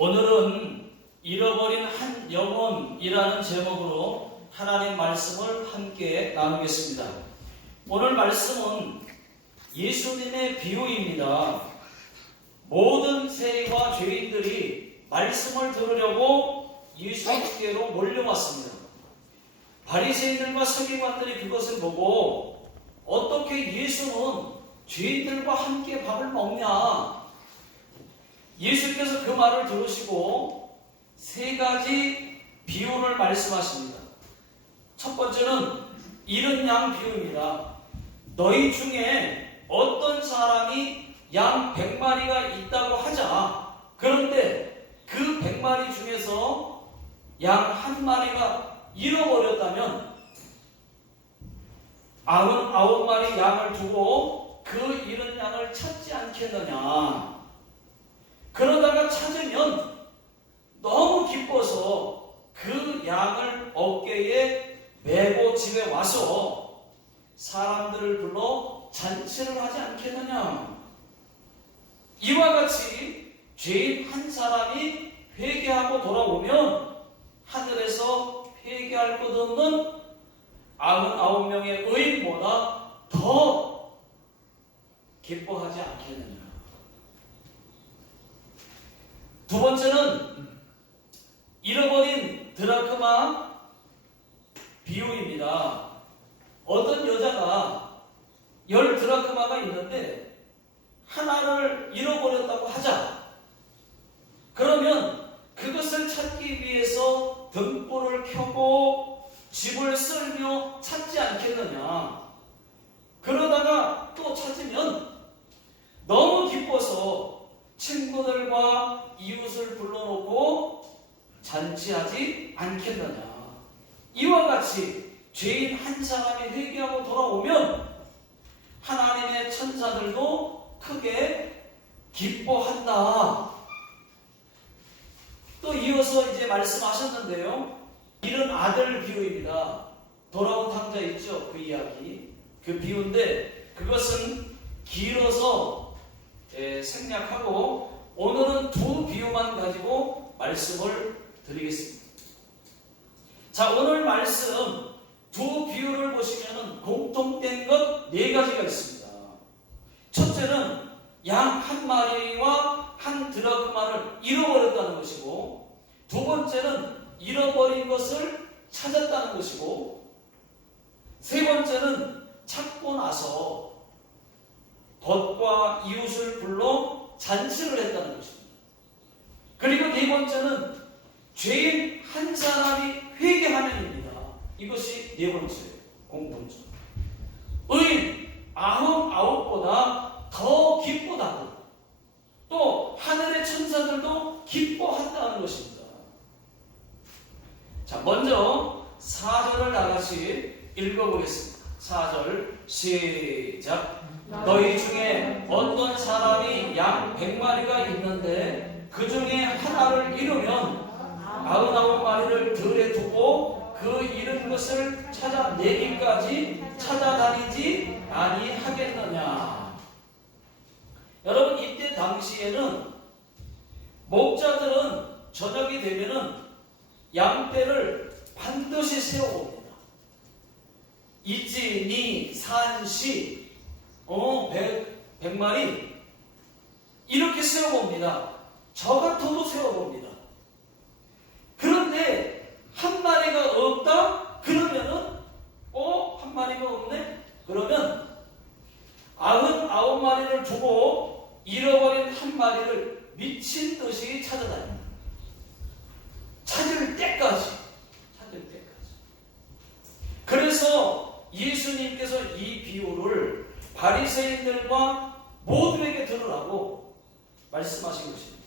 오늘은 잃어버린 한 영혼이라는 제목으로 하나님 말씀을 함께 나누겠습니다. 오늘 말씀은 예수님의 비유입니다. 모든 세리와 죄인들이 말씀을 들으려고 예수님께로 몰려왔습니다. 바리새인들과 서기관들이 그것을 보고 어떻게 예수는 죄인들과 함께 밥을 먹냐? 예수께서 그 말을 들으시고 세 가지 비유를 말씀하십니다. 첫 번째는 잃은 양 비유입니다. 너희 중에 어떤 사람이 양 100마리가 있다고 하자. 그런데 그 100마리 중에서 양 한 마리가 잃어버렸다면 99마리 양을 두고 그 잃은 양을 찾지 않겠느냐. 그러다가 찾으면 너무 기뻐서 그 양을 어깨에 메고 집에 와서 사람들을 불러 잔치를 하지 않겠느냐. 이와 같이 죄인 한 사람이 회개하고 돌아오면 하늘에서 회개할 것 없는 99명의 의인보다 더 기뻐하지 않겠느냐. 두 번째는 잃어버린 드라크마 비유입니다. 어떤 여자가 10드라크마가 있는데 하나를 잃어버렸다고 하자. 그러면 그것을 찾기 위해서 등불을 켜고 집을 쓸며 찾지 않겠느냐. 그러다가 또 찾으면 너무 기뻐서 친구들과 이웃을 불러놓고 잔치하지 않겠느냐. 이와 같이 죄인 한 사람이 회개하고 돌아오면 하나님의 천사들도 크게 기뻐한다. 또 이어서 이제 말씀하셨는데요. 잃은 아들 비유입니다. 돌아온 탕자 있죠? 그 이야기. 그 비유인데 그것은 길어서 생략하고 오늘은 두 비유만 가지고 말씀을 드리겠습니다. 자, 오늘 말씀 두 비유를 보시면 공통된 것 4가지가 있습니다. 첫째는 양 한 마리와 한 드라크마를 잃어버렸다는 것이고, 두 번째는 잃어버린 것을 찾았다는 것이고, 세 번째는 찾고 나서 덫과 이웃을 불러 잔치를 했다는 것입니다. 그리고 네 번째는 죄인 한 사람이 회개하면입니다. 이것이 네 번째예요. 공통점. 의인 99보다 더 기쁘다고, 또 하늘의 천사들도 기뻐한다는 것입니다. 자, 먼저 4절을 다같이 읽어보겠습니다. 4절 시작. 너희 중에 어떤 사람이 양 100마리가 있는데 그 중에 하나를 잃으면 99마리를 들에 두고 그 잃은 것을 찾아내기까지 찾아다니지 아니하겠느냐. 여러분, 이때 당시에는 목자들은 저녁이 되면은 양떼를 반드시 세워봅니다. 이지, 니, 산, 시, 100마리 이렇게 세워봅니다. 저 같아도 세워봅니다. 그런데 한 마리가 없다? 그러면은 한 마리가 없네? 그러면 99마리를 두고 잃어버린 한 마리를 미친 듯이 찾아다닙니다. 찾을 때까지. 그래서 예수님께서 이 비유를 바리새인들과 모두에게 들으라고 말씀하신 것입니다.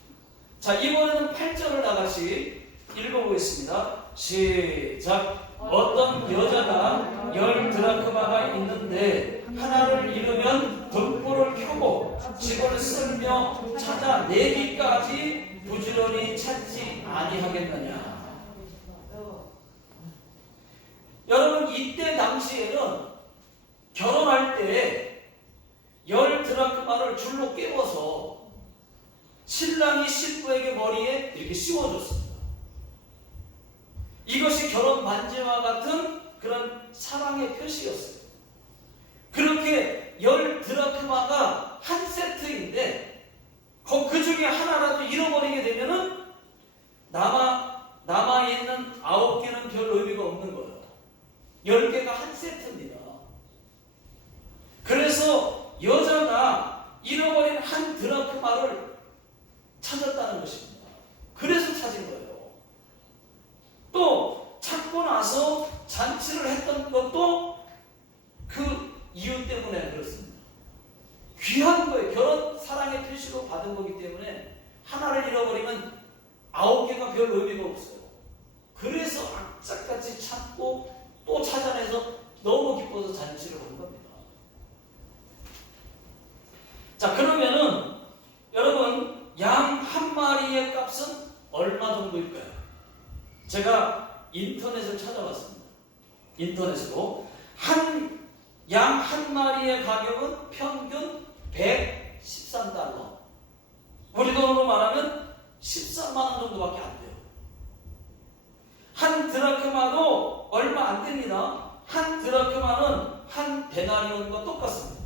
자, 이번에는 8절을 다같이 읽어보겠습니다. 시작. 어떤 여자가 10드라크마가 있는데 하나를 잃으면 등불을 켜고 집을 쓸며 찾아내기까지 부지런히 찾지 아니하겠느냐. 여러분, 이때 당시에는 결혼할 때 10드라크마를 줄로 깨워서 신랑이 신부에게 머리에 이렇게 씌워줬습니다. 이것이 결혼 반지와 같은 그런 사랑의 표시였어요. 그렇게 10드라크마가 한 세트인데 그 중에 하나라도 잃어버리게 되면은 남아있는 9개는 별 의미가 없는 거예요. 10개가 한 세트입니다. 그래서 여자가 잃어버린 한 드라크마를 찾았다는 것입니다. 그래서 찾은 거예요. 또 찾고 나서 잔치를 했던 것도 그 이유 때문에 그렇습니다. 귀한 거예요. 결혼 사랑의 표시로 받은 거기 때문에 하나를 잃어버리면 9개가 별 의미가 없어요. 그래서 악착같이 찾고 또 찾아내서 너무 기뻐서 잔치를 한 겁니다. 자, 그러면은 여러분 양 한 마리의 값은 얼마 정도일까요? 제가 인터넷을 찾아봤습니다. 인터넷으로 양 한 마리의 가격은 평균 113달러. 우리 돈으로 말하면 13만 원 정도밖에 안 돼요. 한 드라크마도 얼마 안 됩니다. 한 드라크마는 한 데나리온과 똑같습니다.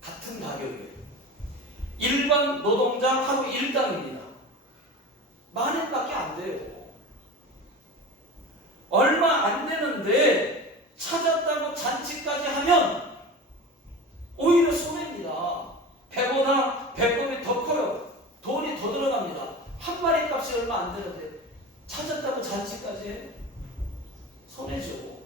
같은 가격이에요. 일반 노동자 하루 일당입니다. 10,000엔밖에 안 돼요. 얼마 안 되는데 찾았다고 잔치까지 하면 오히려 손해입니다. 배보다 배꼽이 더 커요. 돈이 더 들어갑니다. 한 마리 값이 얼마 안 되는데 찾았다고 잔치까지 해요? 손해죠.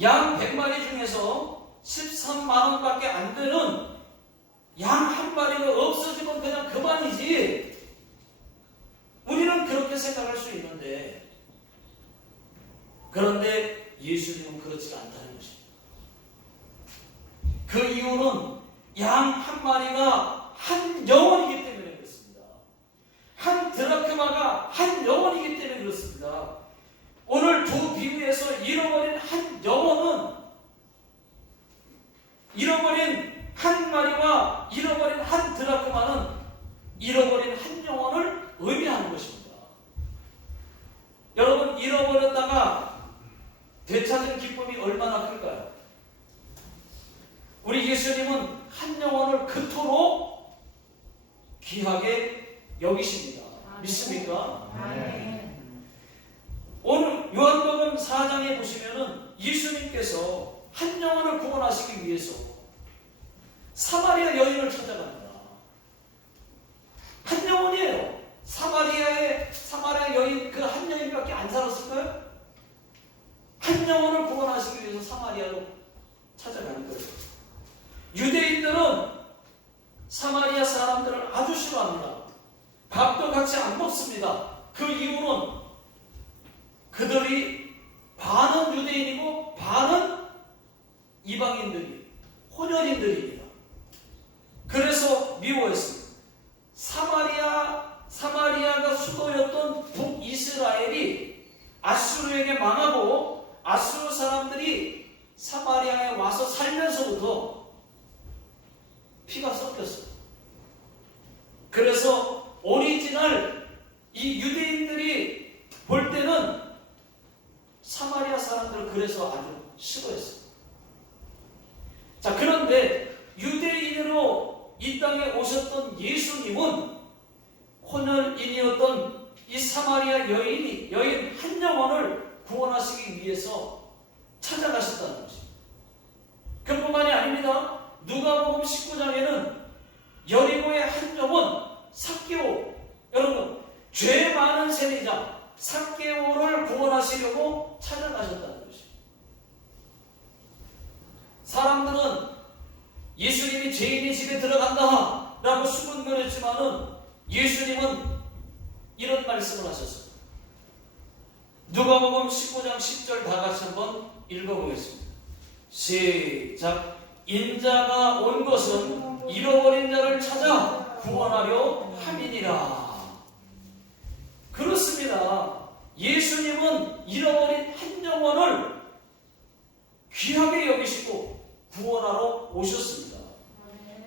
양 100마리 중에서 13만 원밖에 안 되는 양 한 마리가 없어지면 그냥 그만이지. 우리는 그렇게 생각할 수 있는데, 그런데 예수님은 그렇지 않다는 것입니다. 그 이유는 양 한 마리가 한 영혼이기 때문에 그렇습니다. 한 드라크마가 한 영혼이기 때문에 그렇습니다. 오늘 두 비유에서 잃어버린 한 영혼은 잃어버린 한 마리와 잃어버린 한 드라크마는 잃어버린 한 영혼을 의미하는 것입니다. 여러분, 잃어버렸다가 되찾은 기쁨이 얼마나 클까요? 우리 예수님은 한 영혼을 그토록 귀하게 여기십니다. 믿습니까? 오늘 요한복음 4장에 보시면은 예수님께서 한 영혼을 구원하시기 위해서 사마리아 여인을 찾아갑니다. 한 영혼이에요. 사마리아 여인 그 한 여인밖에 안 살았을까요? 한 영혼을 구원하시기 위해서 사마리아로 찾아가는 거예요. 유대인들은 사마리아 사람들을 아주 싫어합니다. 밥도 같이 안 먹습니다. 그 이유는 그들이 반은 유대인이고 반은 이방인들이 혼혈인들입니다. 그래서 미워했습니다. 사마리아가 수도였던 북이스라엘이 아수르에게 망하고 아수르 사람들이 사마리아에 와서 살면서부터 피가 섞였어요. 그래서 오리지널 이 유대인들이 볼 때는 사마리아 사람들을 그래서 아주 싫어했어요. 자, 그런데 유대인으로 이 땅에 오셨던 예수님은 혼혈인이었던 이 사마리아 여인 한 영혼을 구원하시기 위해서 찾아가셨다는 것입니다. 그뿐만이 아닙니다. 누가복음 19장에는 여리고의 한 영혼 삭개오, 여러분 죄 많은 세리자 삭개오를 구원하시려고 찾아가셨다는 것입니다. 사람들은 예수님이 죄인의 집에 들어간다 라고 수군거렸지만은 예수님은 이런 말씀을 하셨습니다. 누가복음 19장 10절 다 같이 한번 읽어보겠습니다. 시작. 인자가 온 것은 잃어버린 자를 찾아 구원하려 함이니라. 그렇습니다. 예수님은 잃어버린 한 영혼을 귀하게 여기시고 구원하러 오셨습니다.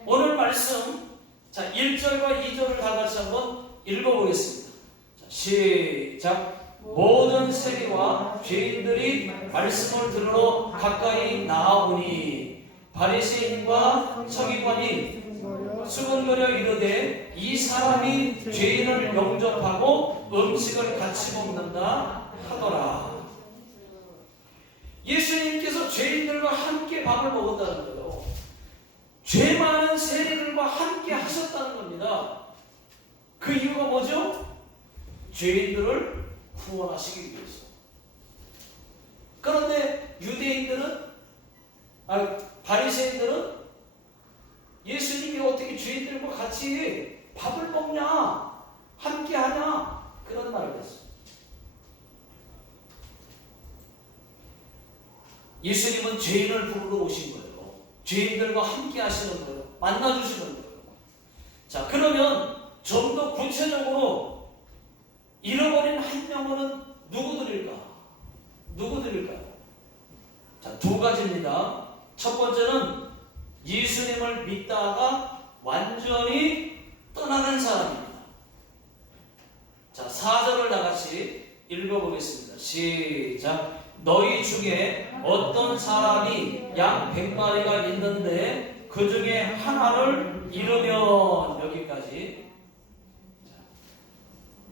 오늘 말씀, 자, 1절과 2절을 다 같이 한번 읽어보겠습니다. 자, 시작. 모든 세리와 죄인들이 말씀을 들으러 가까이 나아오니 바리새인과 서기관이 수군거려 이르되 이 사람이 죄인을 영접하고 음식을 같이 먹는다 하더라. 예수님께서 죄인들과 함께 밥을 먹었다는 거예요. 죄 많은 세리들과 함께 하셨다는 겁니다. 그 이유가 뭐죠? 죄인들을 구원하시기 위해서. 그런데 유대인들은, 바리새인들은 예수님이 어떻게 죄인들과 같이 밥을 먹냐, 함께 하냐, 그런 말을 했어요. 예수님은 죄인을 부르러 오신 거예요. 죄인들과 함께 하시는 거예요. 만나주시는 거예요. 자, 그러면 좀 더 구체적으로 잃어버린 한 영혼은 누구들일까? 누구들일까요? 자, 두 가지입니다. 첫 번째는 예수님을 믿다가 완전히 떠나는 사람입니다. 자, 4절을 다 같이 읽어보겠습니다. 시작. 너희 중에 어떤 사람이 양 100마리가 있는데 그 중에 하나를 잃으면, 여기까지.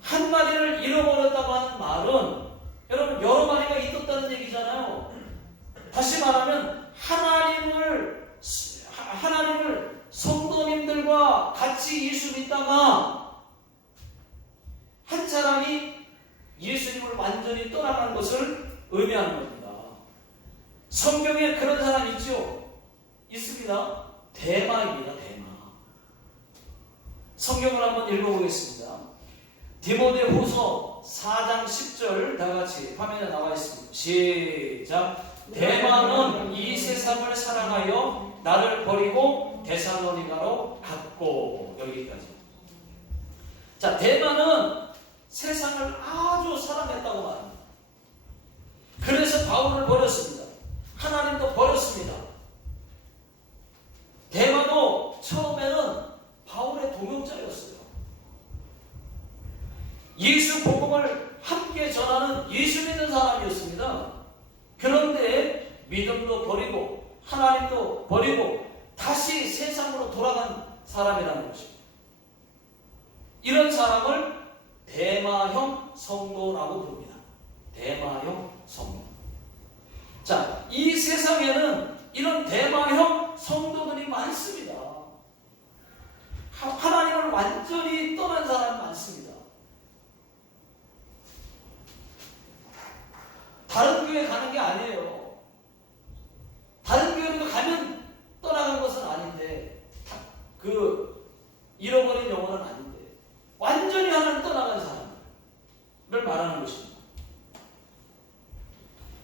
한 마리를 잃어버렸다고 하는 말은 여러분 여러 마리가 있었다는 얘기잖아요. 다시 말하면 하나님을 성도님들과 같이 예수 믿다가 한 사람이 예수님을 완전히 떠나간 것을 의미하는 겁니다. 성경에 그런 사람 있죠? 있습니다. 데마입니다. 데마. 성경을 한번 읽어보겠습니다. 디모데후서 4장 10절 다 같이 화면에 나와 있습니다. 시작. 데마는 이 세상을 사랑하여 나를 버리고 데살로니가로 갔고, 여기까지. 자, 데마는 세상을 아주 사랑했다고 말합니다. 그래서 바울을 버렸습니다. 하나님도 버렸습니다. 데마도 처음에는 바울의 동역자였어요. 예수 복음을 함께 전하는 예수 믿는 사람이었습니다. 그런데 믿음도 버리고 하나님도 버리고 다시 세상으로 돌아간 사람이라는 것입니다. 이런 사람을 데마형 성도라고 부릅니다. 데마형 성도. 자, 이 세상에는 이런 데마형 성도들이 많습니다. 하나님을 완전히 떠난 사람이 많습니다. 다른 교회 가는 게 아니에요. 다른 교회로 가면 떠나간 것은 아닌데, 잃어버린 영혼은 아닌데, 완전히 하나님 떠나간 사람을 말하는 것입니다.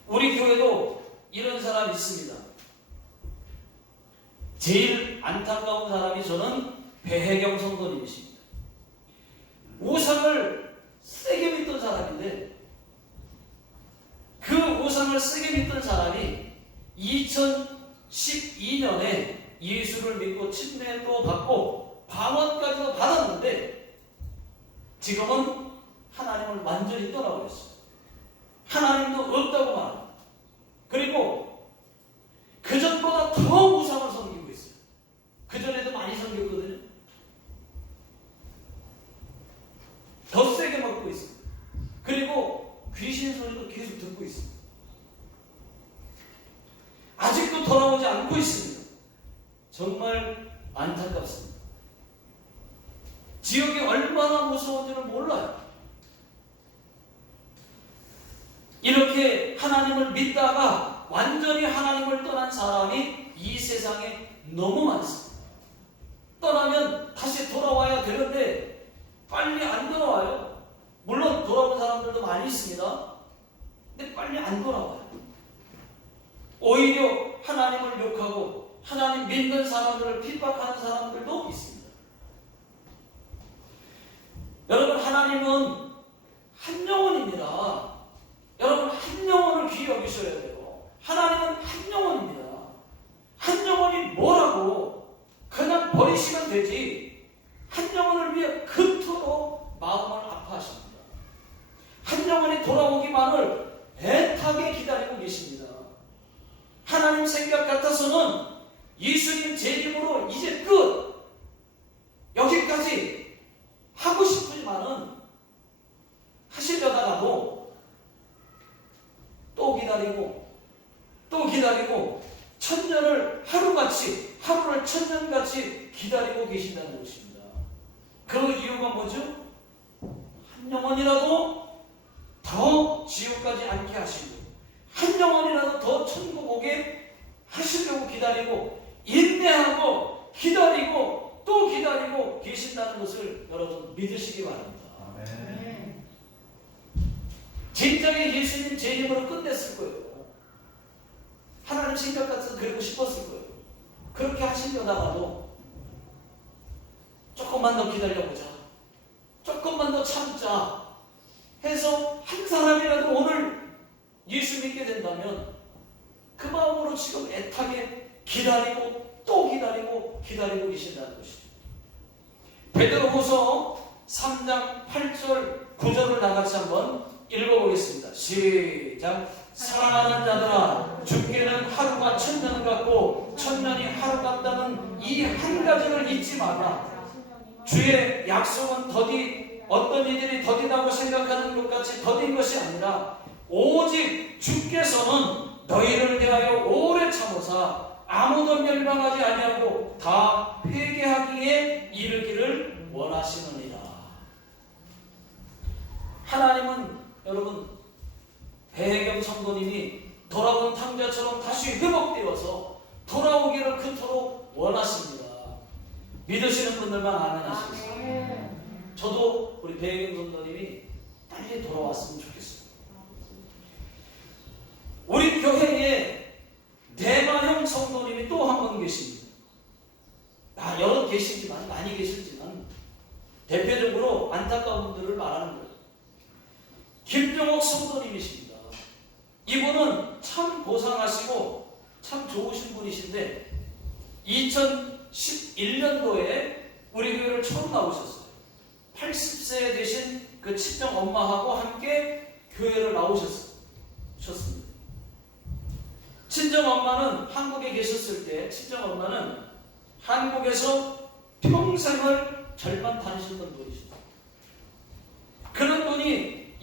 우리 교회도 이런 사람이 있습니다. 제일 안타까운 사람이 저는 배혜경 성도님이십니다. 우상을 세게 믿던 사람인데, 그 우상을 세게 믿던 사람이 2012년에 예수를 믿고 침례도 받고 방언까지도 받았는데 지금은 하나님을 완전히 떠나버렸어요. 하나님도 없다고 말합니다. 그리고 그전보다 더 우상을 섬기고 있어요. 그전에도 많이 섬겼거든요. 더 세게 먹고 있어요. 그리고 귀신 소리도 계속 듣고 있습니다. 아직도 돌아오지 않고 있습니다. 정말 안타깝습니다. 지옥이 얼마나 무서운지를 몰라요. 이렇게 하나님을 믿다가 완전히 하나님을 떠난 사람이 이 세상에 너무 많습니다. 떠나면 다시 돌아와야 되는데 빨리 안 돌아와요. 물론 돌아온 사람들도 많이 있습니다. 근데 빨리 안 돌아와요. 오히려 하나님을 욕하고 하나님 믿는 사람들을 핍박하는 사람들도 있습니다. 여러분, 하나님은 한 영혼입니다. 여러분, 한 영혼을 귀히 여기셔야 돼요. 하나님은 한 영혼입니다. 한 영혼이 뭐라고 그냥 버리 버리시면 되지. 한 영혼을 위해 그토록 마음을 아파하십니다. 한 영혼이 돌아오기만을 애타게 기다리고 계십니다. 하나님 생각 같아서는 예수님 재림으로 이제 끝! 여기까지 하고 싶지만은 하시려다가도 또 기다리고 또 기다리고 천년을 하루같이 하루를 천년같이 기다리고 계신다는 것입니다. 그 이유가 뭐죠? 한 영혼이라도 더 지옥까지 않게 하시고 한 영혼이라도 더 천국 오게 하시려고 기다리고 인내하고 기다리고 또 기다리고 계신다는 것을 여러분 믿으시기 바랍니다. 아멘. 진작에 예수님 재림으로 끝냈을 거예요. 하나님 생각 같아서 그러고 싶었을 거예요. 그렇게 하시려다가도 조금만 더 기다려보자, 조금만 더 참자 해서 한 사람이라도 오늘 예수 믿게 된다면 그 마음으로 지금 애타게 기다리고 또 기다리고 계신다는 것이죠. 베드로후서 3장 8절 9절을 나같이 한번 읽어보겠습니다. 시작. 사랑하는 자들아, 주께는 하루가 천년 같고 천년이 하루 같다는 이 한 가지를 잊지 마라. 주의 약속은 더디 어떤 이들이 더디다고 생각하는 것 같이 더딘 것이 아니라 오직 주께서는 너희를 대하여 오래 참으사 아무도 멸망하지 아니하고 다 회개하기에 이르기를 원하시느니라. 하나님은 여러분 배경 성도님이 돌아온 탕자처럼 다시 회복되어서 돌아오기를 그토록 원하십니다. 믿으시는 분들만 아멘 하시겠습니다. 저도 우리 배경 성도님이 빨리 돌아왔으면 좋겠어요. 우리 교회에 대마형 성도님이 또 한 분 계십니다. 여러 계시지만 많이 계시지만 대표적으로 안타까운 분들을 말하는 거예요. 김종옥 성도님이십니다. 이분은 참 보상하시고 참 좋으신 분이신데 2011년도에 우리 교회를 처음 나오셨어요. 80세 되신 그 친정 엄마하고 함께 교회를 나오셨습니다. 친정 엄마는 한국에 계셨을 때 친정 엄마는 한국에서 평생을 절만 다니셨던 분이십니다. 그런 분이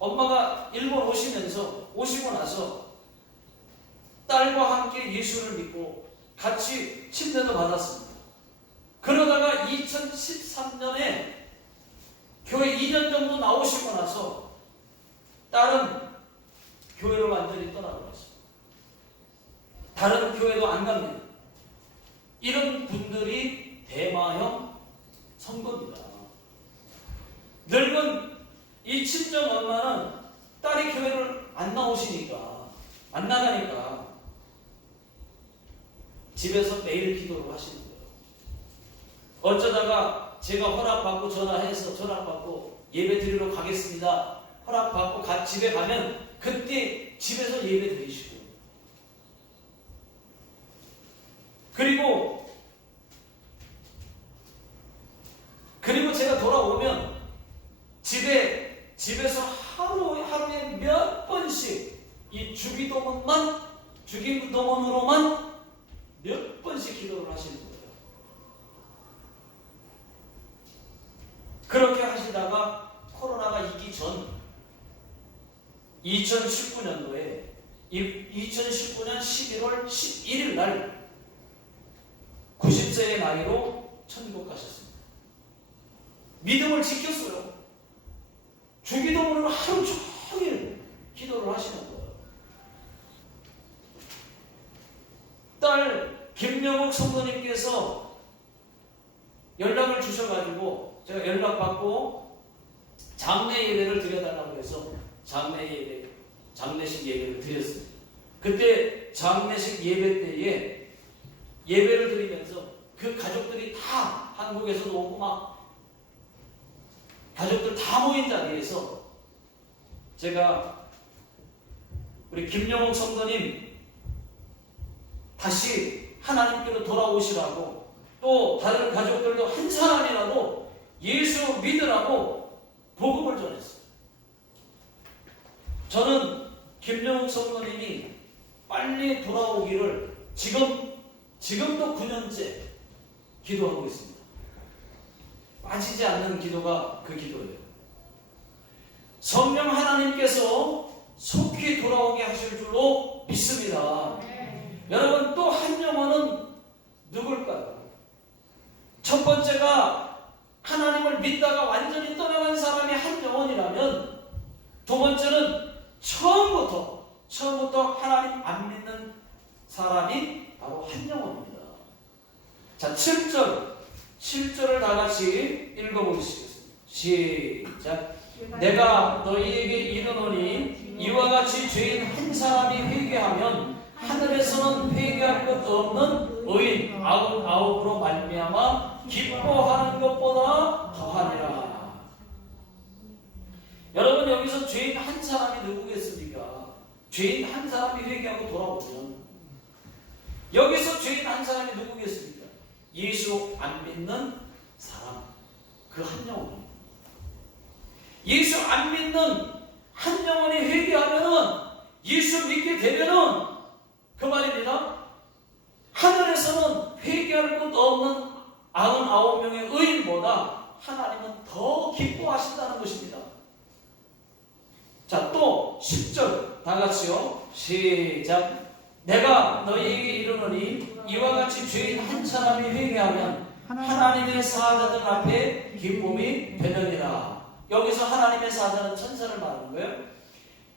엄마가 일본 오시고 나서 딸과 함께 예수를 믿고 같이 침례도 받았습니다. 그러다가 2013년에 교회 2년 정도 나오시고 나서 딸은 교회를 완전히 떠나버렸습니다. 다른 교회도 안 갑니다. 이런 분들이 대마형 성도입니다. 늙은 이 친정 엄마는 딸이 교회를 안 나가니까 집에서 매일 기도를 하시는 거예요. 어쩌다가 제가 허락받고 전화받고 예배 드리러 가겠습니다. 허락받고 집에 가면 그때 집에서 예배 드리시고 그리고 제가 돌아오면 집에서 하루에 몇 번씩 이 주기도문으로만 몇 번씩 기도를 하시는 거예요. 그렇게 하시다가 코로나가 있기 전 2019년도에 2019년 11월 11일 날 90세의 나이로 천국 가셨습니다. 믿음을 지켰어요. 주기도문으로 하루 종일 기도를 하시는 거예요. 딸 김영욱 성도님께서 연락을 주셔가지고 제가 연락받고 장례 예배를 드려달라고 해서 장례식 예배를 드렸습니다. 그때 장례식 예배 때에 예배를 드리면서 그 가족들이 다 한국에서도 오고 막 가족들 다 모인 자리에서 제가 우리 김영욱 성도님 다시 하나님께로 돌아오시라고 또 다른 가족들도 한 사람이라도 예수 믿으라고 복음을 전했어요. 저는 김영욱 성도님이 빨리 돌아오기를 지금도 9년째 기도하고 있습니다. 빠지지 않는 기도가 그 기도예요. 성령 하나님께서 속히 돌아오게 하실 줄로 믿습니다. 여러분, 또 한 영혼은 누굴까요? 첫 번째가 하나님을 믿다가 완전히 떠나간 사람이 한 영혼이라면, 두 번째는 처음부터 하나님 안 믿는 사람이 바로 한 영혼입니다. 자, 7절을 다 같이 읽어보겠습니다. 시작. 내가 너희에게 이르노니 이와 같이 죄인 한 사람이 회개하면 하늘에서는 회개할 것 없는 의인 99으로 말미암아 기뻐하는 것보다 더하리라. 여러분, 여기서 죄인 한 사람이 누구겠습니까? 죄인 한 사람이 회개하고 돌아오면, 여기서 죄인 한 사람이 누구겠습니까? 예수 안 믿는 사람, 그 한 영혼입니다. 예수 안 믿는 한 영혼이 회개하면은, 예수 믿게 되면은 그 말입니다. 하늘에서는 회개할 것 없는 99명의 의인보다 하나님은 더 기뻐하신다는 것입니다. 자, 또 10절 다 같이요. 시작. 내가 너희에게 이르노니 이와 같이 죄인 한 사람이 회개하면 하나님의 사자들 앞에 기쁨이 되느니라. 여기서 하나님의 사자는 천사를 말하는 거예요.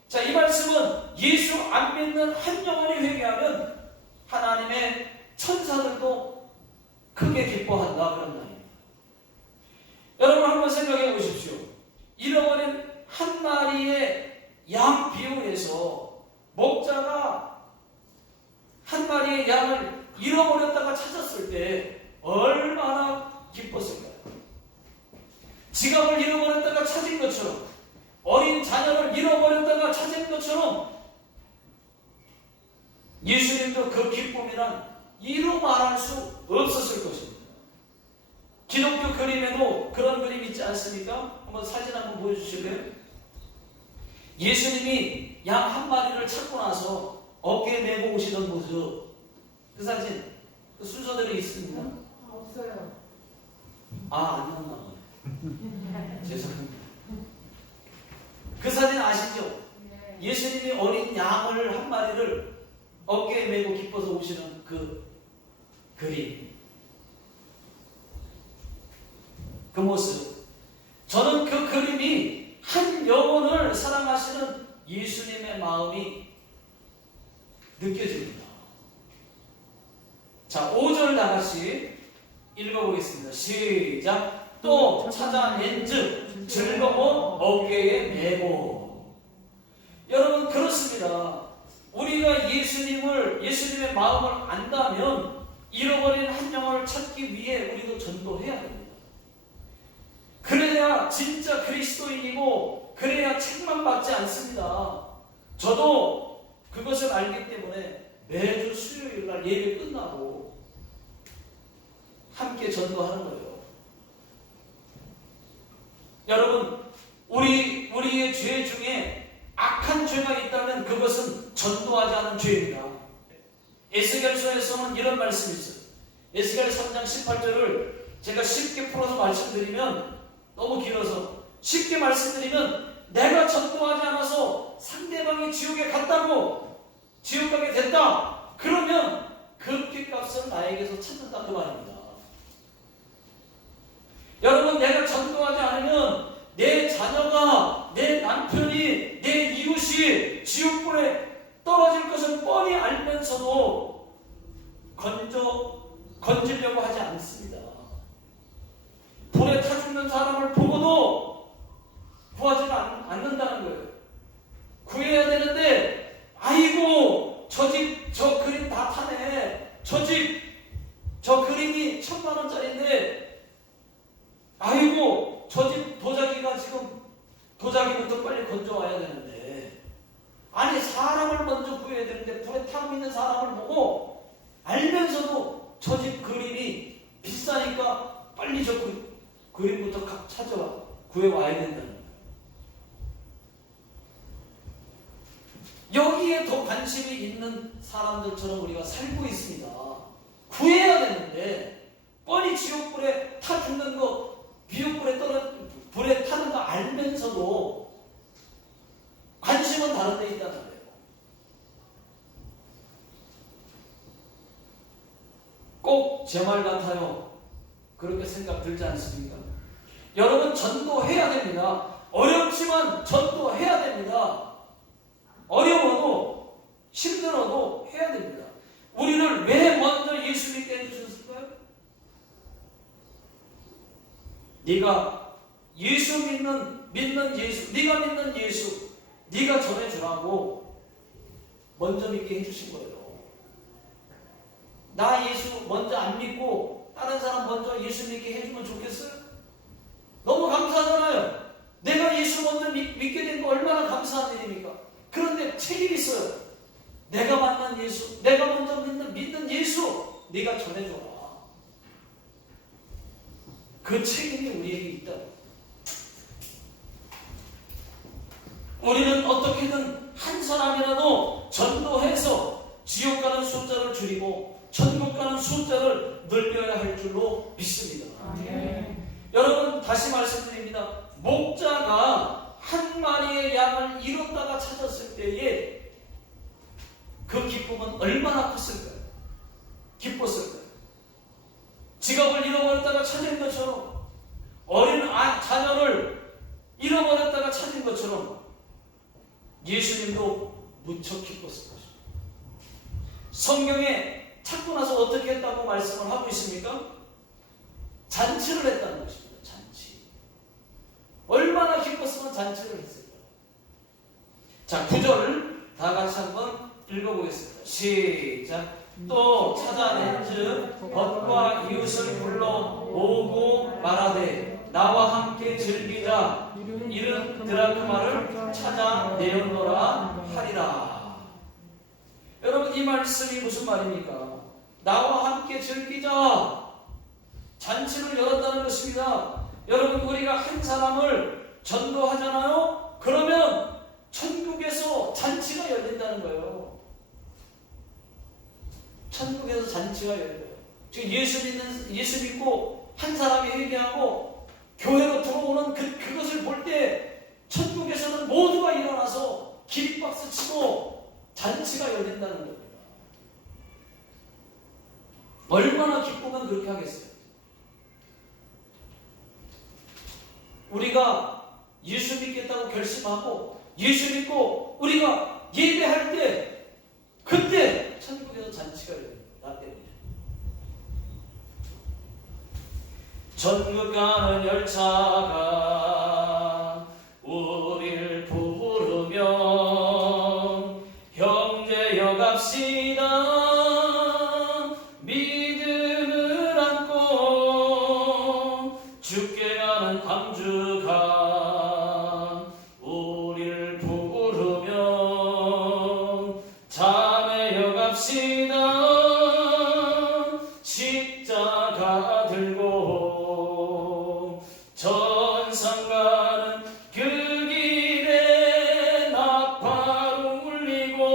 자, 이 말씀은 예수 안 믿는 한 영혼이 회개하면 하나님의 천사들도 크게 기뻐한다, 그런 말입니다. 여러분, 한번 생각해 보십시오. 잃어버린 한 마리의 양 비유에서 목자가 한 마리의 양을 잃어버렸다가 찾았을 때 얼마나 기뻤을까요? 지갑을 잃어버렸다가 찾은 것처럼, 어린 자녀를 잃어버렸다가 찾은 것처럼 예수님도 그 기쁨이란 이루 말할 수 없었을 것입니다. 기독교 그림에도 그런 그림 있지 않습니까? 한번 사진 한번 보여주실래요? 예수님이 양 한 마리를 찾고 나서 어깨에 메고 오시던 모습, 그 사진, 그 순서대로 있습니다. 없어요. 안 나왔나 보네. 죄송합니다. 그 사진 아시죠? 예수님이 어린 양을 한 마리를 어깨에 메고 기뻐서 오시는 그 그림, 그 모습, 저는 그 그림이 한 영혼을 사랑하시는 예수님의 마음이 느껴집니다. 자, 5절 다같이 읽어보겠습니다. 시작. 또 찾아낸즉 즐거운 어깨에 메고. 여러분, 그렇습니다. 우리가 예수님의 마음을 안다면 잃어버린 한 영혼을 찾기 위해 우리도 전도해야 됩니다. 그래야 진짜 그리스도인이고, 그래야 책망받지 않습니다. 저도 그것을 알기 때문에 매주 수요일날 예배 끝나고 함께 전도하는 거예요. 여러분, 우리의 죄 중에 악한 죄가 있다면 그것은 전도하지 않은 죄입니다. 에스겔서에서는 이런 말씀이 있어요. 에스겔 3장 18절을 제가 쉽게 풀어서 말씀드리면, 너무 길어서 쉽게 말씀드리면, 내가 전도하지 않아서 상대방이 지옥에 갔다고, 지옥 가게 됐다, 그러면 그 핏값을 나에게서 찾는다, 그 말입니다. 여러분, 내가 전도하지 않으면 내 자녀가, 내 남편이, 내 이웃이 지옥불에 떨어질 것을 뻔히 알면서도 건지려고 하지 않습니다. 불에 타 죽는 사람을 보고도 구하지 않는다는 거예요. 구해야 되는데, 아이고, 저 집, 저 그림 다 타네. 저 집, 저 그림이 1000만원짜리인데, 아이고, 저 집 도자기가 지금, 도자기부터 빨리 건져와야 되는데, 아니, 사람을 먼저 구해야 되는데 불에 타고 있는 사람을 보고 알면서도 저 집 그림이 비싼 하니까 빨리 저 그림부터 각 찾아와 구해와야 된다는 거예요. 여기에 더 관심이 있는 사람들처럼 우리가 살고 있습니다. 구해야 되는데 뻔히 지옥불에 타 죽는 거, 비옥불에 불에 타는 거 알면서도 관심은 다른 데 있다는 거예요. 꼭 제 말 같아요. 그렇게 생각 들지 않습니까? 여러분, 전도해야 됩니다. 어렵지만 전도해야 됩니다. 어려워도 힘들어도 해야 됩니다. 우리를 왜 먼저 예수 믿게 해주셨을까요? 네가 예수 믿는 예수, 네가 믿는 예수, 네가 전해주라고 먼저 믿게 해주신 거예요. 나 예수 먼저 안 믿고 다른 사람 먼저 예수 믿게 해주면 좋겠어요? 너무 감사하잖아요. 내가 예수 먼저 믿게 된 거 얼마나 감사한 일입니까? 그런데 책임이 있어요. 내가 만난 예수, 내가 먼저 믿는 예수, 네가 전해줘라. 그 책임이 우리에게 있다고. 우리는 어떻게든 한 사람이라도 전도해서 지옥 가는 숫자를 줄이고 천국 가는 숫자를 늘려야 할 줄로 믿습니다. 여러분, 다시 말씀드립니다. 목자가 한 마리의 양을 잃었다가 찾았을 때에 그 기쁨은 얼마나 컸을까요? 기뻤을까요? 지갑을 잃어버렸다가 찾은 것처럼, 어린 자녀를 잃어버렸다가 찾은 것처럼 예수님도 무척 기뻤을 것입니다. 성경에 찾고 나서 어떻게 했다고 말씀을 하고 있습니까? 잔치를 했다는 것입니다. 잔치. 얼마나 기뻤으면 잔치를 했을까요? 자, 9절을 다 같이 한번 읽어보겠습니다. 시작. 또 찾아낸즉 벗과 이웃을 불러 모으고 말하되 나와 함께 즐기자. 이른 드라크마를 찾아 내었노라 하리라. 여러분, 이 말씀이 무슨 말입니까? 나와 함께 즐기자. 잔치를 열었다는 것입니다. 여러분, 우리가 한 사람을 전도하잖아요? 그러면 천국에서 잔치가 열린다는 거예요. 천국에서 잔치가 열려요. 지금 예수 믿고 한 사람이 회개하고 교회로 들어오는 그것을 볼 때 천국에서는 모두가 일어나서 기립박수 치고 잔치가 열린다는 겁니다. 얼마나 기쁘면 그렇게 하겠어요? 우리가 예수 믿겠다고 결심하고 예수 믿고 우리가 예배할 때 그때 천국에서 잔치가 열립니다. 나 때문에. 전국 가는 열차가 우릴 부르며 형제여 갑시다. 믿음을 안고 죽게 가는 광주가 우릴 부르며 자매여 갑시다. 십자가 들고 전상 가는 그 길에 나팔 울리고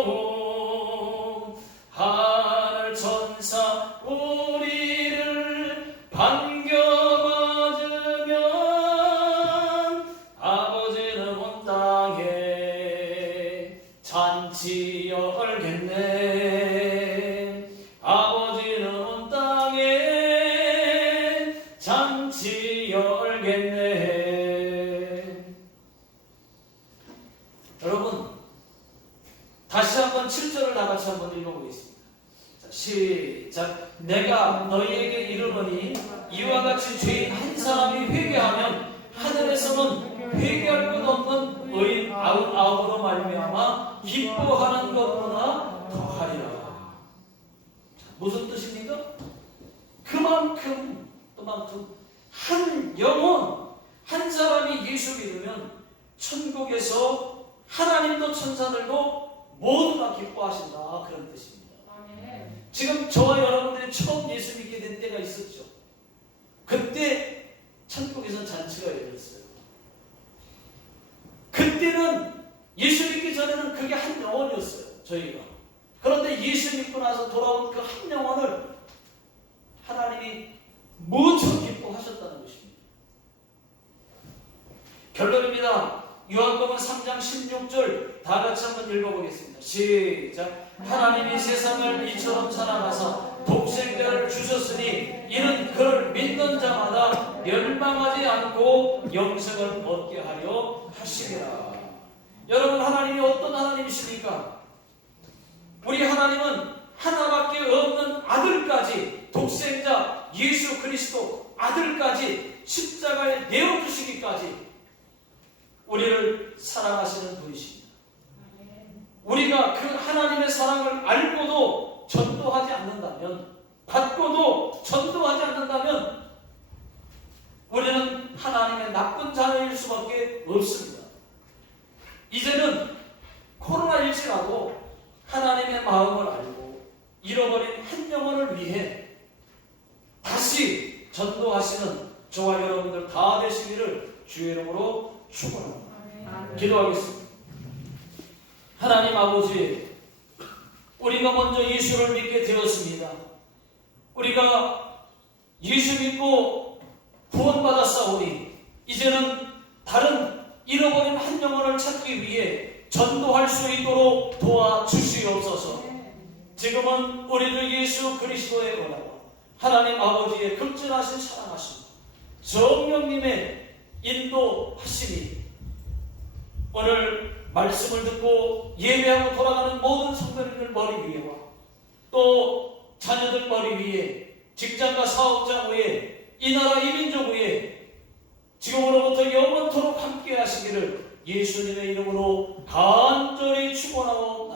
하늘 천사 우리를 반겨맞으면 아버지는 온 땅에 잔치 열겠네. 아버지는 온 땅에 잔치 열겠네. 여러분, 다시 한번 7절을 다 같이 한번 읽어보겠습니다. 자, 시작. 내가 너희에게 이르노니 이와 같이 죄인 한 사람이 회개하면 하늘에서는 회개할 것 없는 의인 99으로 말미암아 기뻐하는 것보다 더하리라. 무슨 뜻입니까? 그만큼 한 영혼, 한 사람이 예수 믿으면 천국에서 하나님도 천사들도 모두 다 기뻐하신다, 그런 뜻입니다. 지금 저와 여러분들이 처음 예수 믿게 된 때가 있었죠. 저희가. 그런데 예수 믿고 나서 돌아온 그 한 영혼을 하나님이 무척 기뻐하셨다는 것입니다. 결론입니다. 요한복음 3장 16절 다 같이 한번 읽어보겠습니다. 시작. 하나님이 세상을 이처럼 사랑하사 독생자를 주셨으니 이는 그를 믿는 자마다 멸망하지 않고 영생을 얻게 하려 하시리라. 여러분, 하나님이 어떤 하나님이십니까? 우리 하나님은 하나밖에 없는 아들까지, 독생자 예수 그리스도 아들까지 십자가에 내어주시기까지 우리를 사랑하시는 분이십니다. 우리가 그 하나님의 사랑을 알고도 전도하지 않는다면, 받고도 전도하지 않는다면 우리는 하나님의 나쁜 자녀일 수밖에 없습니다. 이제는 코로나19라도 하나님의 마음을 알고 잃어버린 한 영혼을 위해 다시 전도하시는 저와 여러분들 다 되시기를 주의 이름으로 축원합니다. 기도하겠습니다. 하나님 아버지, 우리가 먼저 예수를 믿게 되었습니다. 우리가 예수 믿고 구원받았사오니 이제는 다른 잃어버린 한 영혼을 찾기 위해 전도할 수 있도록 도와주시옵소서. 지금은 우리들 예수 그리스도의 은혜와 하나님 아버지의 극진하신 사랑하심, 성령님의 인도하심이 오늘 말씀을 듣고 예배하고 돌아가는 모든 성도님들 머리 위에와 또 자녀들 머리 위에, 직장과 사업장 위에, 이 나라 이 민족 위에 지금으로부터 영원토록 함께 하시기를 예수님의 이름으로 간절히 축원하고